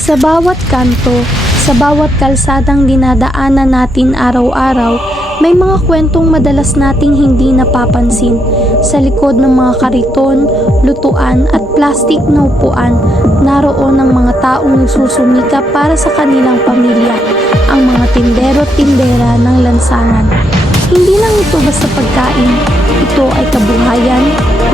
Sa bawat kanto, sa bawat kalsadang dinadaanan natin araw-araw, may mga kwentong madalas nating hindi napapansin. Sa likod ng mga kariton, lutuan at plastik na upuan, naroon ang mga taong nagsusumikap para sa kanilang pamilya, ang mga tindero at tindera ng lansangan. Hindi lang ito basta pagkain, ito ay kabuhayan,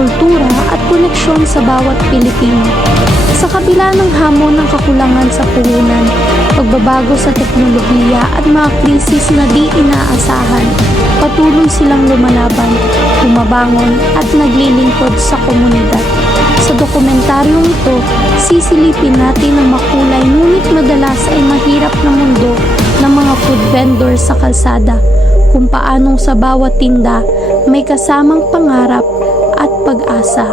kultura at koneksyon sa bawat Pilipino. Sa kabila ng hamon ng kakulangan sa puhunan, pagbabago sa teknolohiya at mga krisis na di inaasahan, patuloy silang lumalaban, bumabangon at naglilingkod sa komunidad. Sa dokumentaryong ito, sisilipin natin ang makulay ngunit madalas ay mahirap na mundo ng mga food vendors sa kalsada, kung paanong sa bawat tinda may kasamang pangarap at pag-asa.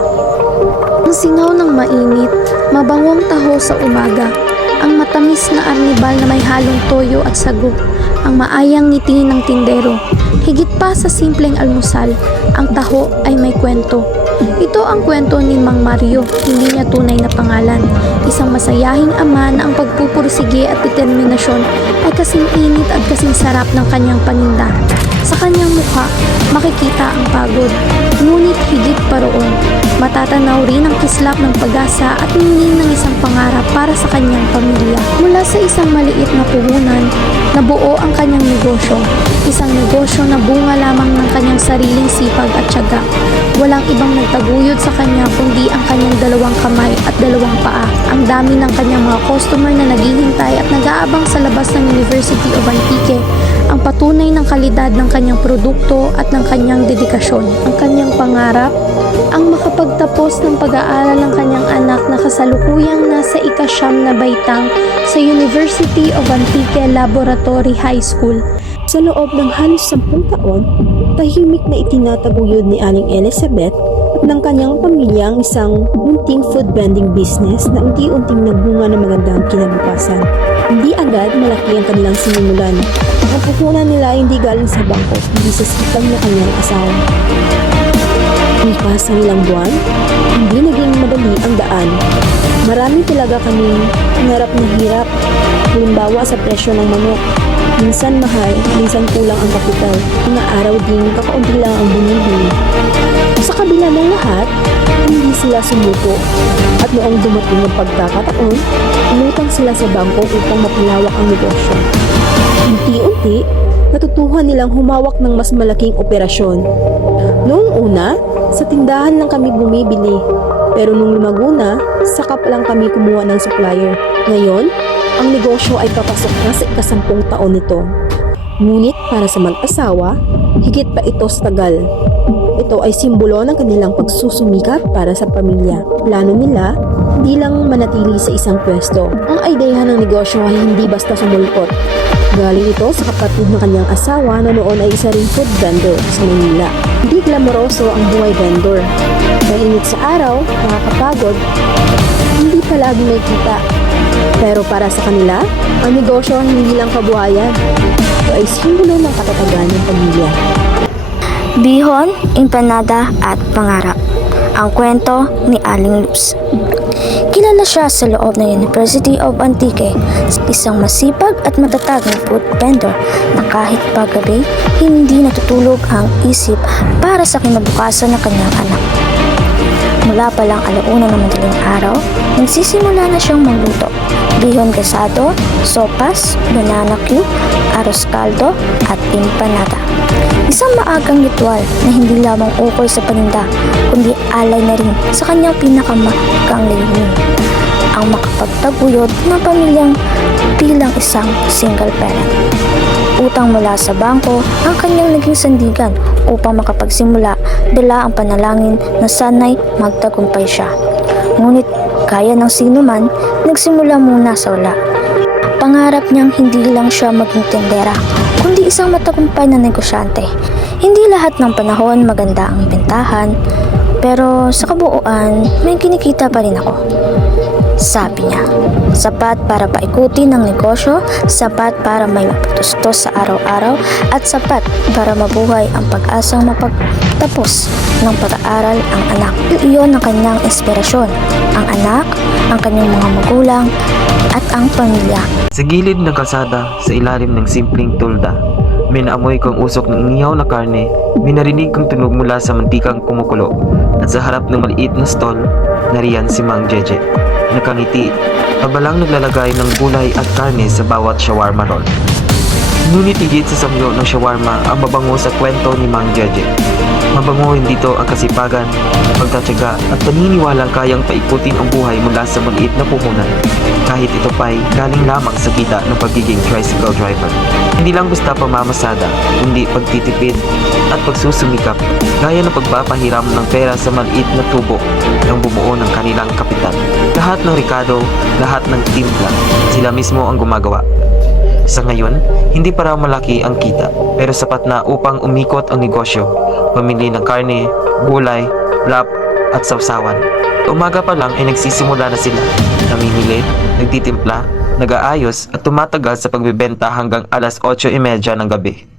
Ang singaw ng mainit, mabangong taho sa umaga, ang matamis na arnibal na may halong toyo at sago, ang maayang ngiti ng tindero. Higit pa sa simpleng almusal, ang taho ay may kwento. Ito ang kwento ni Mang Mario, hindi niya tunay na pangalan. Isang masayahing ama na ang pagpupursige at determinasyon ay kasing init at kasing sarap ng kanyang paninda. Sa kanyang mukha, makikita ang pagod. Ngunit higit pa roon, matatanaw rin ang kislap ng pag-asa at ningning ng isang pangarap para sa kanyang pamilya. Mula sa isang maliit na puhunan, nabuo ang kanyang negosyo. Isang negosyo na bunga lamang ng kanyang sariling sipag at tiyaga. Walang ibang nagtaguyod sa kanya kundi ang kanyang dalawang kamay at dalawang paa. Ang dami ng kanyang mga customer na naghihintay at nag-aabang sa labas ng University of Antique ang patunay ng kalidad ng kanyang produkto at ng kanyang dedikasyon. Ang kanyang pangarap, ang makapagtapos ng pag-aaral ng kanyang anak na kasalukuyang nasa ikasyam na baitang sa University of Antique Laboratory High School. Sa loob ng halos sampung taon, tahimik na itinataguyod ni Aling Elizabeth ng kanyang pamilya ang isang munting food vending business na unti-unting nagbunga ng magandang kinabukasan. Hindi agad malaki ang kanilang sinimulan. Ang puhunan nila hindi galing sa bangko, hindi sa sipag na kanyang asawa. Lipas ang ilang buwan, hindi naging madali ang daan. Marami talaga kaming hinarap na hirap. Halimbawa sa presyo ng manok. Minsan mahal, minsan kulang ang kapital. Mga araw din, kakaunti lang ang bumibili. Sa kabila ng lahat, hindi sila sumuko. At noong dumating ang pagkakataon, umutang sila sa bangko upang mapalawak ang negosyo. Unti-unti, natutuhan nilang humawak ng mas malaking operasyon. Noong una, sa tindahan lang kami bumibili. Pero nung lumago na, saka pa lang kami kumuha ng supplier. Ngayon, ang negosyo ay papasok na sa ikasampung taon nito. Ngunit para sa mag-asawa, higit pa ito sa tagal. Ito ay simbolo ng kanilang pagsusumikap para sa pamilya. Plano nila, hindi lang manatili sa isang pwesto. Ang ideya ng negosyo ay hindi basta sumulpot. Galing ito sa kapatid ng kanyang asawa na noon ay isa ring food vendor sa Manila. Hindi glamoroso ang buhay vendor. Mainit sa araw, nakakapagod, hindi palagi may kita. Pero para sa kanila, ang negosyo ay hindi lang kabuhayan. Ito ay simbolo ng katatagan ng pamilya. Bihon, empanada at pangarap. Ang kwento ni Aling Luz. Kilala siya sa loob ng University of Antique, isang masipag at matatag na food vendor na kahit paggabi, hindi natutulog ang isip para sa kinabukasan ng kanyang anak. Mula pa lang alauna ng madaling araw, nagsisimula na siyang magluto. Bihon gasado, sopas, banana cube, aros caldo, at empanada. Maagang ritual na hindi lamang ukol sa paninda, kundi alay na rin sa kanyang pinakamagang layunin. Ang makapagtaguyod ng pamilyang bilang isang single parent. Utang mula sa bangko ang kanyang naging sandigan upang makapagsimula dala ang panalangin na sanay magtagumpay siya. Ngunit kaya ng sino man, nagsimula muna sa wala. Pangarap niyang hindi lang siya maging tendera, kundi isang matagumpay na negosyante. Hindi lahat ng panahon maganda ang bentahan, pero sa kabuuan, may kinikita pa rin ako. Sabi niya, sapat para paikutin ng negosyo, sapat para may mapatustos sa araw-araw, at sapat para mabuhay ang pag-asang mapagtapos ng pag-aaral ang anak. Iyon ang kanyang inspirasyon, ang anak, ang kanyang mga magulang, at ang pamilya. Sa gilid ng kalsada, sa ilalim ng simpleng tulda, may naamoy kong usok ng inihaw na karne, may narinig kong tunog mula sa mantikang kumukulo, at sa harap ng maliit na stall, nariyan si Mang Jeje. Nakangiti, pabalang naglalagay ng gulay at karne sa bawat shawarma roll. Ngunit higit sa samyo ng shawarma ang mabango sa kwento ni Mang Jeje. Mabango rin dito ang kasipagan, pagtatyaga at paniniwalang kayang paikutin ang buhay mula sa maliit na puhunan. Kahit ito pa'y galing lamang sa kita ng pagiging tricycle driver. Hindi lang basta pamamasada, kundi pagtitipid at pagsusumikap, gaya ng pagpapahiram ng pera sa maliit na tubo ng bumuo ng kanilang kapital. Lahat ng Ricardo, lahat ng timpla, sila mismo ang gumagawa. Sa ngayon, hindi pa raw malaki ang kita, pero sapat na upang umikot ang negosyo. Mamili ng karne, gulay, wrap, at sausawan. Umaga pa lang ay nagsisimula na sila. Namimili, nagtitimpla, nag-aayos at tumatagal sa pagbebenta hanggang alas 8.30 ng gabi.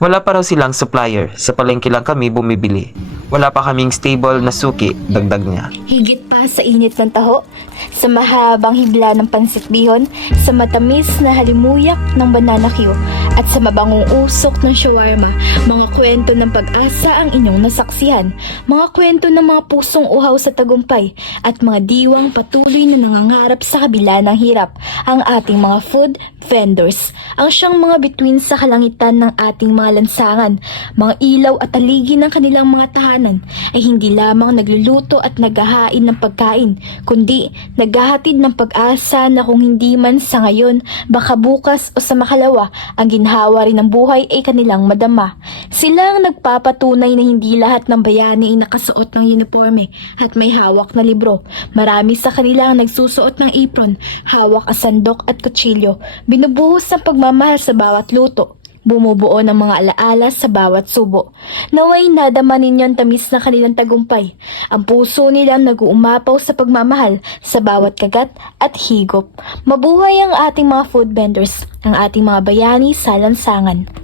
Wala pa raw silang supplier, sa palengke lang kami bumibili. Wala pa kaming stable na suki, dagdag niya. Higit pa sa init ng taho, sa mahabang hibla ng pansit bihon, sa matamis na halimuyak ng banana Q, at sa mabangong usok ng shawarma, mga kwento ng pag-asa ang inyong nasaksihan, mga kwento ng mga pusong uhaw sa tagumpay, at mga diwang patuloy na nangangarap sa kabila ng hirap, ang ating mga food vendors, ang siyang mga bituin sa kalangitan ng ating mga lansangan, mga ilaw at aligi ng kanilang mga tahanan, ay hindi lamang nagluluto at naghahain ng pagkain, kundi naghahatid ng pag-asa na kung hindi man sa ngayon, baka bukas o sa makalawa, ang ginhawa rin ng buhay ay kanilang madama. Sila ang nagpapatunay na hindi lahat ng bayani ay nakasuot ng uniforme at may hawak na libro. Marami sa kanila ang nagsusuot ng apron, hawak ang sandok at kutsilyo, binubuhos ng pagmamahal sa bawat luto. Bumubuo ng mga alaala sa bawat subo. Naway nadama ninyo ang tamis na kanilang tagumpay. Ang puso nila nag-uumapaw sa pagmamahal sa bawat kagat at higop. Mabuhay ang ating mga food vendors, ang ating mga bayani sa lansangan.